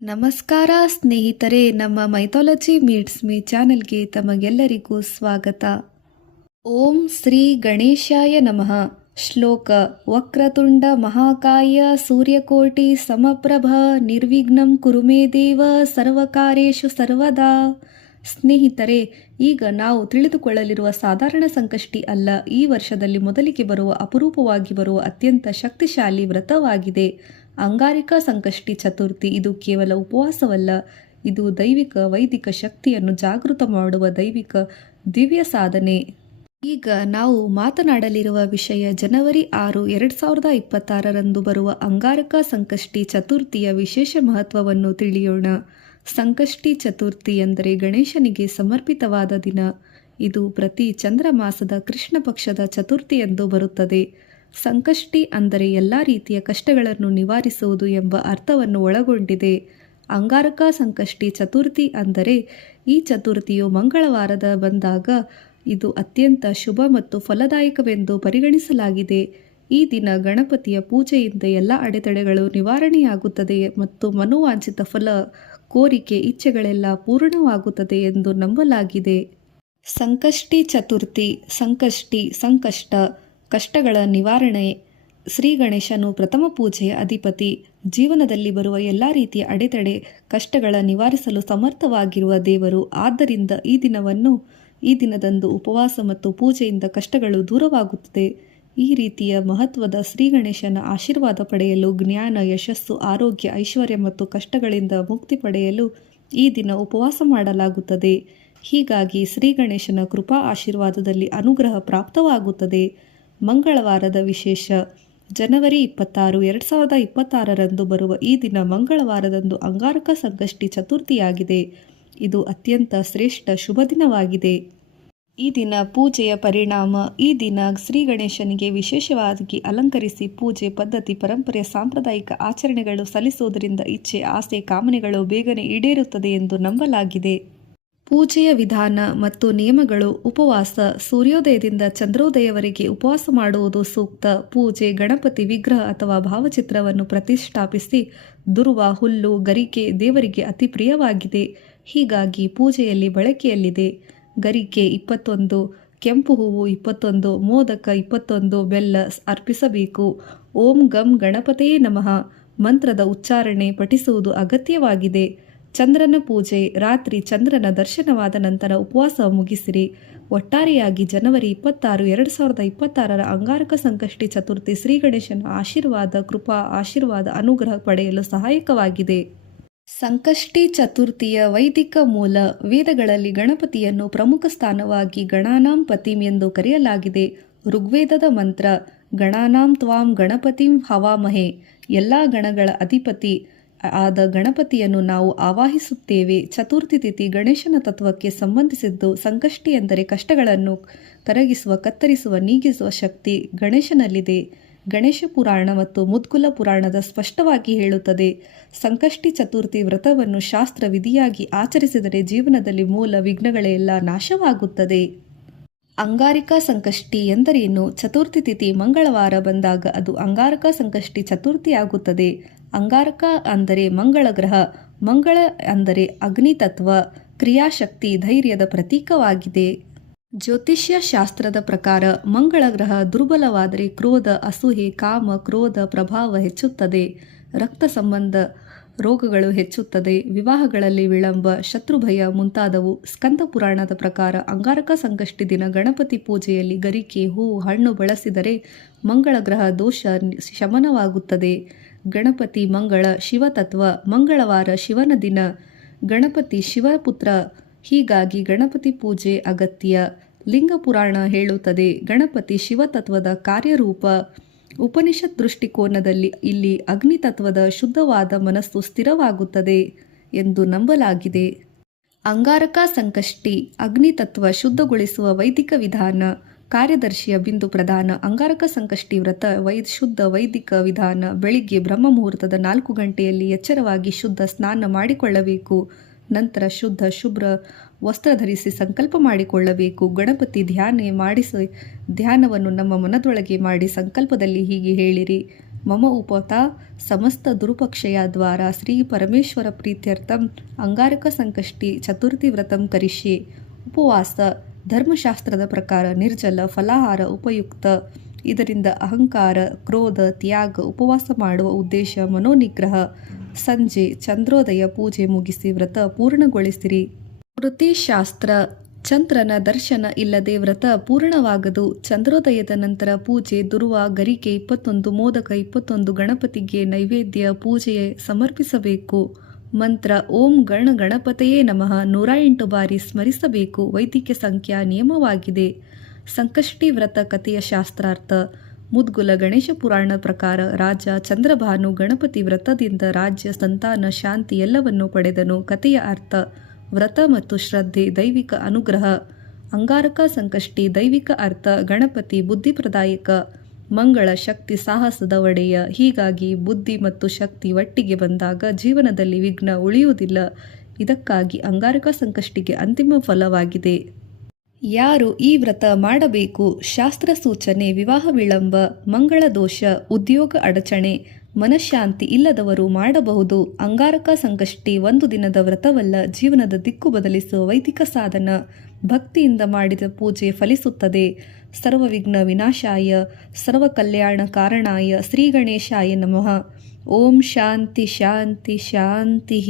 ನಮಸ್ಕಾರ ಸ್ನೇಹಿತರೆ, ನಮ್ಮ ಮೈಥಾಲಜಿ ಮೀಟ್ಸ್ ಮೀ ಚಾನೆಲ್ಗೆ ತಮಗೆಲ್ಲರಿಗೂ ಸ್ವಾಗತ. ಓಂ ಶ್ರೀ ಗಣೇಶಾಯ ನಮಃ. ಶ್ಲೋಕ: ವಕ್ರತುಂಡ ಮಹಾಕಾಯ ಸೂರ್ಯಕೋಟಿ ಸಮಪ್ರಭ ನಿರ್ವಿಘ್ನಂ ಕುರು ಮೇ ದೇವ ಸರ್ವಕಾರ್ಯೇಷು ಸರ್ವದಾ. ಸ್ನೇಹಿತರೆ, ಈಗ ನಾವು ತಿಳಿದುಕೊಳ್ಳಲಿರುವ ಸಾಧಾರಣ ಸಂಕಷ್ಟಿ ಅಲ್ಲ, ಈ ವರ್ಷದಲ್ಲಿ ಮೊದಲಿಗೆ ಬರುವ ಅಪರೂಪವಾಗಿ ಬರುವ ಅತ್ಯಂತ ಶಕ್ತಿಶಾಲಿ ವ್ರತವಾಗಿದೆ ಅಂಗಾರಿಕ ಸಂಕಷ್ಟಿ ಚತುರ್ಥಿ. ಇದು ಕೇವಲ ಉಪವಾಸವಲ್ಲ, ಇದು ದೈವಿಕ ವೈದಿಕ ಶಕ್ತಿಯನ್ನು ಜಾಗೃತ ಮಾಡುವ ದೈವಿಕ ದಿವ್ಯ ಸಾಧನೆ. ಈಗ ನಾವು ಮಾತನಾಡಲಿರುವ ವಿಷಯ ಜನವರಿ 6, 2026 ಬರುವ ಅಂಗಾರಕ ಸಂಕಷ್ಟಿ ಚತುರ್ಥಿಯ ವಿಶೇಷ ಮಹತ್ವವನ್ನು ತಿಳಿಯೋಣ. ಸಂಕಷ್ಟಿ ಚತುರ್ಥಿ ಎಂದರೆ ಗಣೇಶನಿಗೆ ಸಮರ್ಪಿತವಾದ ದಿನ. ಇದು ಪ್ರತಿ ಚಂದ್ರ ಮಾಸದ ಕೃಷ್ಣ ಪಕ್ಷದ ಚತುರ್ಥಿ ಎಂದು ಬರುತ್ತದೆ. ಸಂಕಷ್ಟಿ ಅಂದರೆ ಎಲ್ಲ ರೀತಿಯ ಕಷ್ಟಗಳನ್ನು ನಿವಾರಿಸುವುದು ಎಂಬ ಅರ್ಥವನ್ನು ಒಳಗೊಂಡಿದೆ. ಅಂಗಾರಕ ಸಂಕಷ್ಟಿ ಚತುರ್ಥಿ ಅಂದರೆ ಈ ಚತುರ್ಥಿಯು ಮಂಗಳವಾರದ ಬಂದಾಗ ಇದು ಅತ್ಯಂತ ಶುಭ ಮತ್ತು ಫಲದಾಯಕವೆಂದು ಪರಿಗಣಿಸಲಾಗಿದೆ. ಈ ದಿನ ಗಣಪತಿಯ ಪೂಜೆಯಿಂದ ಎಲ್ಲ ಅಡೆತಡೆಗಳು ನಿವಾರಣೆಯಾಗುತ್ತದೆ ಮತ್ತು ಮನೋವಾಂಛಿತ ಫಲ, ಕೋರಿಕೆ, ಇಚ್ಛೆಗಳೆಲ್ಲ ಪೂರ್ಣವಾಗುತ್ತದೆ ಎಂದು ನಂಬಲಾಗಿದೆ. ಸಂಕಷ್ಟಿ ಚತುರ್ಥಿ. ಸಂಕಷ್ಟಿ, ಸಂಕಷ್ಟ, ಕಷ್ಟಗಳ ನಿವಾರಣೆ. ಶ್ರೀ ಗಣೇಶನು ಪ್ರಥಮ ಪೂಜೆಯ ಅಧಿಪತಿ. ಜೀವನದಲ್ಲಿ ಬರುವ ಎಲ್ಲ ರೀತಿಯ ಅಡೆತಡೆ, ಕಷ್ಟಗಳ ನಿವಾರಿಸಲು ಸಮರ್ಥವಾಗಿರುವ ದೇವರು. ಆದ್ದರಿಂದ ಈ ದಿನದಂದು ಉಪವಾಸ ಮತ್ತು ಪೂಜೆಯಿಂದ ಕಷ್ಟಗಳು ದೂರವಾಗುತ್ತದೆ. ಈ ರೀತಿಯ ಮಹತ್ವದ ಶ್ರೀ ಗಣೇಶನ ಆಶೀರ್ವಾದ ಪಡೆಯಲು, ಜ್ಞಾನ, ಯಶಸ್ಸು, ಆರೋಗ್ಯ, ಐಶ್ವರ್ಯ ಮತ್ತು ಕಷ್ಟಗಳಿಂದ ಮುಕ್ತಿ ಪಡೆಯಲು ಈ ದಿನ ಉಪವಾಸ ಮಾಡಲಾಗುತ್ತದೆ. ಹೀಗಾಗಿ ಶ್ರೀ ಗಣೇಶನ ಕೃಪಾ ಆಶೀರ್ವಾದದಲ್ಲಿ ಅನುಗ್ರಹ ಪ್ರಾಪ್ತವಾಗುತ್ತದೆ. ಮಂಗಳವಾರದ ವಿಶೇಷ: ಜನವರಿ 26, 2026 ಬರುವ ಈ ದಿನ ಮಂಗಳವಾರದಂದು ಅಂಗಾರಕ ಸಂಕಷ್ಟಿ ಚತುರ್ಥಿಯಾಗಿದೆ. ಇದು ಅತ್ಯಂತ ಶ್ರೇಷ್ಠ ಶುಭ ದಿನವಾಗಿದೆ. ಈ ದಿನ ಪೂಜೆಯ ಪರಿಣಾಮ: ಈ ದಿನ ಶ್ರೀ ಗಣೇಶನಿಗೆ ವಿಶೇಷವಾಗಿ ಅಲಂಕರಿಸಿ ಪೂಜೆ, ಪದ್ಧತಿ, ಪರಂಪರೆ, ಸಾಂಪ್ರದಾಯಿಕ ಆಚರಣೆಗಳು ಸಲ್ಲಿಸುವುದರಿಂದ ಇಚ್ಛೆ, ಆಸೆ, ಕಾಮನೆಗಳು ಬೇಗನೆ ಈಡೇರುತ್ತದೆ ಎಂದು ನಂಬಲಾಗಿದೆ. ಪೂಜೆಯ ವಿಧಾನ ಮತ್ತು ನಿಯಮಗಳು: ಉಪವಾಸ. ಸೂರ್ಯೋದಯದಿಂದ ಚಂದ್ರೋದಯವರೆಗೆ ಉಪವಾಸ ಮಾಡುವುದು ಸೂಕ್ತ. ಪೂಜೆ: ಗಣಪತಿ ವಿಗ್ರಹ ಅಥವಾ ಭಾವಚಿತ್ರವನ್ನು ಪ್ರತಿಷ್ಠಾಪಿಸಿ ದುರ್ವ, ಹುಲ್ಲು, ಗರಿಕೆ ದೇವರಿಗೆ ಅತಿ ಪ್ರಿಯವಾಗಿದೆ. ಹೀಗಾಗಿ ಪೂಜೆಯಲ್ಲಿ ಬಳಕೆಯಲ್ಲಿದೆ. ಗರಿಕೆ 21, ಕೆಂಪು ಹೂವು 21, ಮೋದಕ 21, ಬೆಲ್ಲ ಅರ್ಪಿಸಬೇಕು. ಓಂ ಗಂ ಗಣಪತಯೇ ನಮಃ ಮಂತ್ರದ ಉಚ್ಚಾರಣೆ ಪಠಿಸುವುದು ಅಗತ್ಯವಾಗಿದೆ. ಚಂದ್ರನ ಪೂಜೆ: ರಾತ್ರಿ ಚಂದ್ರನ ದರ್ಶನವಾದ ನಂತರ ಉಪವಾಸ ಮುಗಿಸಿರಿ. ಒಟ್ಟಾರೆಯಾಗಿ ಜನವರಿ 26, 2026 ಅಂಗಾರಕ ಸಂಕಷ್ಟಿ ಚತುರ್ಥಿ ಶ್ರೀ ಗಣೇಶನ ಆಶೀರ್ವಾದ, ಕೃಪಾ ಆಶೀರ್ವಾದ, ಅನುಗ್ರಹ ಪಡೆಯಲು ಸಹಾಯಕವಾಗಿದೆ. ಸಂಕಷ್ಟಿ ಚತುರ್ಥಿಯ ವೈದಿಕ ಮೂಲ: ವೇದಗಳಲ್ಲಿ ಗಣಪತಿಯನ್ನು ಪ್ರಮುಖ ಸ್ಥಾನವಾಗಿ ಗಣಾನಾಂ ಪತಿಂ ಎಂದು ಕರೆಯಲಾಗಿದೆ. ಋಗ್ವೇದದ ಮಂತ್ರ: ಗಣಾನಾಂ ತ್ವಾಂ ಗಣಪತಿಂ ಹವಾಮಹೆ. ಎಲ್ಲ ಗಣಗಳ ಅಧಿಪತಿ ಆದ ಗಣಪತಿಯನ್ನು ನಾವು ಆವಾಹಿಸುತ್ತೇವೆ. ಚತುರ್ಥಿ ತಿಥಿ ಗಣೇಶನ ತತ್ವಕ್ಕೆ ಸಂಬಂಧಿಸಿದ್ದು. ಸಂಕಷ್ಟಿ ಎಂದರೆ ಕಷ್ಟಗಳನ್ನು ಕರಗಿಸುವ, ಕತ್ತರಿಸುವ, ನೀಗಿಸುವ ಶಕ್ತಿ ಗಣೇಶನಲ್ಲಿದೆ. ಗಣೇಶ ಪುರಾಣ ಮತ್ತು ಮುದ್ಗುಲ ಪುರಾಣದ ಸ್ಪಷ್ಟವಾಗಿ ಹೇಳುತ್ತದೆ. ಸಂಕಷ್ಟಿ ಚತುರ್ಥಿ ವ್ರತವನ್ನು ಶಾಸ್ತ್ರ ವಿಧಿಯಾಗಿ ಆಚರಿಸಿದರೆ ಜೀವನದಲ್ಲಿ ಮೂಲ ವಿಘ್ನಗಳೆಲ್ಲ ನಾಶವಾಗುತ್ತದೆ. ಅಂಗಾರಿಕ ಸಂಕಷ್ಟಿ ಎಂದರೇನು? ಚತುರ್ಥಿ ತಿಥಿ ಮಂಗಳವಾರ ಬಂದಾಗ ಅದು ಅಂಗಾರಕ ಸಂಕಷ್ಟಿ ಚತುರ್ಥಿಯಾಗುತ್ತದೆ. ಅಂಗಾರಕ ಅಂದರೆ ಮಂಗಳ ಗ್ರಹ. ಮಂಗಳ ಅಂದರೆ ಅಗ್ನಿತತ್ವ, ಕ್ರಿಯಾಶಕ್ತಿ, ಧೈರ್ಯದ ಪ್ರತೀಕವಾಗಿದೆ. ಜ್ಯೋತಿಷ್ಯ ಶಾಸ್ತ್ರದ ಪ್ರಕಾರ ಮಂಗಳ ಗ್ರಹ ದುರ್ಬಲವಾದರೆ ಕ್ರೋಧ, ಅಸೂಯೆ, ಕಾಮ, ಕ್ರೋಧ ಪ್ರಭಾವ ಹೆಚ್ಚುತ್ತದೆ. ರಕ್ತ ಸಂಬಂಧ ರೋಗಗಳು ಹೆಚ್ಚುತ್ತದೆ. ವಿವಾಹಗಳಲ್ಲಿ ವಿಳಂಬ, ಶತ್ರುಭಯ ಮುಂತಾದವು. ಸ್ಕಂದ ಪುರಾಣದ ಪ್ರಕಾರ ಅಂಗಾರಕ ಸಂಕಷ್ಟಿ ದಿನ ಗಣಪತಿ ಪೂಜೆಯಲ್ಲಿ ಗರಿಕೆ, ಹೂವು, ಹಣ್ಣು ಬಳಸಿದರೆ ಮಂಗಳ ಗ್ರಹ ದೋಷ ಶಮನವಾಗುತ್ತದೆ. ಗಣಪತಿ ಮಂಗಳ, ಶಿವತತ್ವ. ಮಂಗಳವಾರ ಶಿವನ ದಿನ. ಗಣಪತಿ ಶಿವಪುತ್ರ. ಹೀಗಾಗಿ ಗಣಪತಿ ಪೂಜೆ ಅಗತ್ಯ. ಲಿಂಗ ಪುರಾಣ ಹೇಳುತ್ತದೆ ಗಣಪತಿ ಶಿವತತ್ವದ ಕಾರ್ಯರೂಪ. ಉಪನಿಷತ್ ದೃಷ್ಟಿಕೋನದಲ್ಲಿ ಇಲ್ಲಿ ಅಗ್ನಿತತ್ವದ ಶುದ್ಧವಾದ ಮನಸ್ಸು ಸ್ಥಿರವಾಗುತ್ತದೆ ಎಂದು ನಂಬಲಾಗಿದೆ. ಅಂಗಾರಕ ಸಂಕಷ್ಟಿ: ಅಗ್ನಿತತ್ವ ಶುದ್ಧಗೊಳಿಸುವ ವೈದಿಕ ವಿಧಾನ. ಕಾರ್ಯದರ್ಶಿಯ ಬಿಂದು ಪ್ರಧಾನ. ಅಂಗಾರಕ ಸಂಕಷ್ಟಿ ವ್ರತ ಶುದ್ಧ ವೈದಿಕ ವಿಧಾನ. ಬೆಳಿಗ್ಗೆ ಬ್ರಹ್ಮ ಮುಹೂರ್ತದ 4 ಗಂಟೆಯಲ್ಲಿ ಎಚ್ಚರವಾಗಿ ಶುದ್ಧ ಸ್ನಾನ ಮಾಡಿಕೊಳ್ಳಬೇಕು. ನಂತರ ಶುದ್ಧ ಶುಭ್ರ ವಸ್ತ್ರ ಧರಿಸಿ ಸಂಕಲ್ಪ ಮಾಡಿಕೊಳ್ಳಬೇಕು. ಗಣಪತಿ ಧ್ಯಾನವನ್ನು ನಮ್ಮ ಮನದೊಳಗೆ ಮಾಡಿ ಸಂಕಲ್ಪದಲ್ಲಿ ಹೀಗೆ ಹೇಳಿರಿ: ಮಮ ಉಪತ ಸಮಸ್ತ ದುರುಪಕ್ಷಯ ದ್ವಾರ ಶ್ರೀ ಪರಮೇಶ್ವರ ಪ್ರೀತ್ಯರ್ಥಂ ಅಂಗಾರಕ ಸಂಕಷ್ಟಿ ಚತುರ್ಥಿ ವ್ರತಂ ಕರಿಷ್ಯೆ. ಉಪವಾಸ ಧರ್ಮಶಾಸ್ತ್ರದ ಪ್ರಕಾರ ನಿರ್ಜಲ ಫಲಾಹಾರ ಉಪಯುಕ್ತ. ಇದರಿಂದ ಅಹಂಕಾರ ಕ್ರೋಧ ತ್ಯಾಗ. ಉಪವಾಸ ಮಾಡುವ ಉದ್ದೇಶ ಮನೋನಿಗ್ರಹ. ಸಂಜೆ ಚಂದ್ರೋದಯ ಪೂಜೆ ಮುಗಿಸಿ ವ್ರತ ಪೂರ್ಣಗೊಳಿಸಿರಿ. ವೃತ್ತಿಶಾಸ್ತ್ರ ಚಂದ್ರನ ದರ್ಶನ ಇಲ್ಲದೆ ವ್ರತ ಪೂರ್ಣವಾಗದು. ಚಂದ್ರೋದಯದ ನಂತರ ಪೂಜೆ ದುರ್ವ ಗರಿಕೆ 21 ಮೋದಕ 21 ಗಣಪತಿಗೆ ನೈವೇದ್ಯ ಪೂಜೆ ಸಮರ್ಪಿಸಬೇಕು. ಮಂತ್ರ ಓಂ ಗಣಪತಯೇ ನಮಃ 108 ಬಾರಿ ಸ್ಮರಿಸಬೇಕು. ವೈದಿಕ ಸಂಖ್ಯಾ ನಿಯಮವಾಗಿದೆ. ಸಂಕಷ್ಟಿ ವ್ರತ ಕಥೆಯ ಶಾಸ್ತ್ರಾರ್ಥ. ಮುದ್ಗುಲ ಗಣೇಶ ಪುರಾಣ ಪ್ರಕಾರ ರಾಜ ಚಂದ್ರಭಾನು ಗಣಪತಿ ವ್ರತದಿಂದ ರಾಜ್ಯ ಸಂತಾನ ಶಾಂತಿ ಎಲ್ಲವನ್ನೂ ಪಡೆದನು. ಕಥೆಯ ಅರ್ಥ ವ್ರತ ಮತ್ತು ಶ್ರದ್ಧೆ ದೈವಿಕ ಅನುಗ್ರಹ. ಅಂಗಾರಕ ಸಂಕಷ್ಟಿ ದೈವಿಕ ಅರ್ಥ ಗಣಪತಿ ಬುದ್ಧಿಪ್ರದಾಯಕ. ಮಂಗಳ ಶಕ್ತಿ ಸಾಹಸದ ಒಡೆಯ. ಹೀಗಾಗಿ ಬುದ್ಧಿ ಮತ್ತು ಶಕ್ತಿ ಒಟ್ಟಿಗೆ ಬಂದಾಗ ಜೀವನದಲ್ಲಿ ವಿಘ್ನ ಉಳಿಯುವುದಿಲ್ಲ. ಇದಕ್ಕಾಗಿ ಅಂಗಾರಕ ಸಂಕಷ್ಟಿಗೆ ಅಂತಿಮ ಫಲವಾಗಿದೆ. ಯಾರು ಈ ವ್ರತ ಮಾಡಬೇಕು? ಶಾಸ್ತ್ರ ಸೂಚನೆ. ವಿವಾಹ ವಿಳಂಬ, ಮಂಗಳ ದೋಷ, ಉದ್ಯೋಗ ಅಡಚಣೆ, ಮನಃಶಾಂತಿ ಇಲ್ಲದವರು ಮಾಡಬಹುದು. ಅಂಗಾರಕ ಸಂಕಷ್ಟಿ ಒಂದು ದಿನದ ವ್ರತವಲ್ಲ, ಜೀವನದ ದಿಕ್ಕು ಬದಲಿಸುವ ವೈದಿಕ ಸಾಧನ. ಭಕ್ತಿಯಿಂದ ಮಾಡಿದ ಪೂಜೆ ಫಲಿಸುತ್ತದೆ. ಸರ್ವ ವಿಘ್ನ ವಿನಾಶಾಯ ಸರ್ವ ಕಲ್ಯಾಣ ಕಾರಣಾಯ ಶ್ರೀ ಗಣೇಶಾಯ ನಮಃ. ಓಂ ಶಾಂತಿ ಶಾಂತಿ ಶಾಂತಿ.